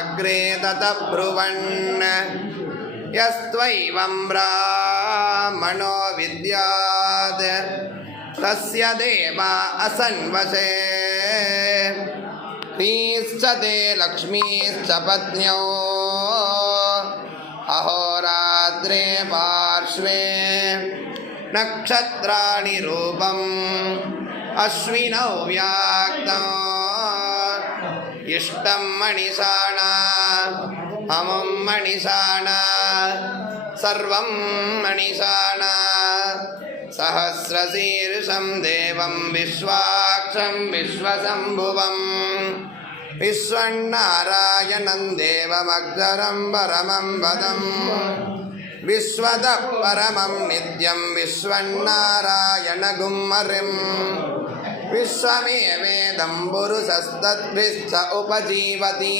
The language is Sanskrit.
अग्रे ततः ब्रुवन् यस्त्वैवं ब्राह्मणो विद्यात् तस्य देवा असन्वशे ह्रीश्च ते लक्ष्मीश्च पत्न्यौ अहोरात्रे पार्श्वे नक्षत्राणि रूपम् अश्विनौ व्याक्तौ इष्टं मणिषाणा अमुं मणिषाणा सर्वं मणिषाणा सहस्रशीर्षं देवं विश्वाक्षं विश्वशम्भुवम् विश्वन्नारायणं देवमक्षरं परमं पदम् विश्वतः परमं नित्यं विश्वन्नारायणगुम्हरिं विश्वमेवेदं पुरुषस्तद्भिश्च उपजीवति।